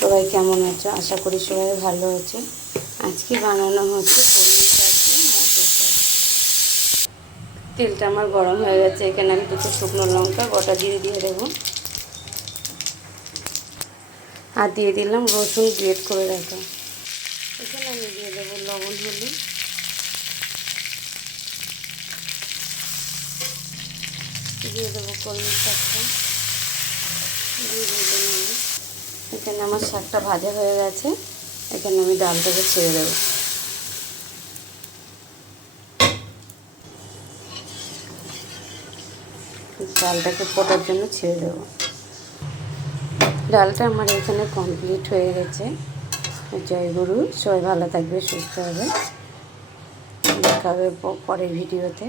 সবাই কেমন আছো? আশা করি সবাই ভালো আছে। আজকে বানানো হচ্ছে পনির সবজি, মটর ডাল। তেলটা আমার গরম হয়ে গেছে। এখানে আমি দুটো শুকনো লঙ্কা গোটা জিরে দিয়ে দেবো, আর দিয়ে দিলাম রসুন গ্রেট করে রাখা। এখানে আমি দিয়ে দেবো লবণ, হলুদ, দিয়ে দেবো কলমি শাকটা, দিয়ে দেবো। এখানে আমার শাকটা ভাজা হয়ে গেছে। এখানে আমি ডালটাকে ছেড়ে দেবো। ডালটাকে ফোটার জন্য ছেড়ে দেবো। ডালটা আমার এখানে কমপ্লিট হয়ে গেছে। জয় গুরু, সবাই ভালো থাকবে, সুস্থ হবে। দেখা হবে পরের ভিডিওতে।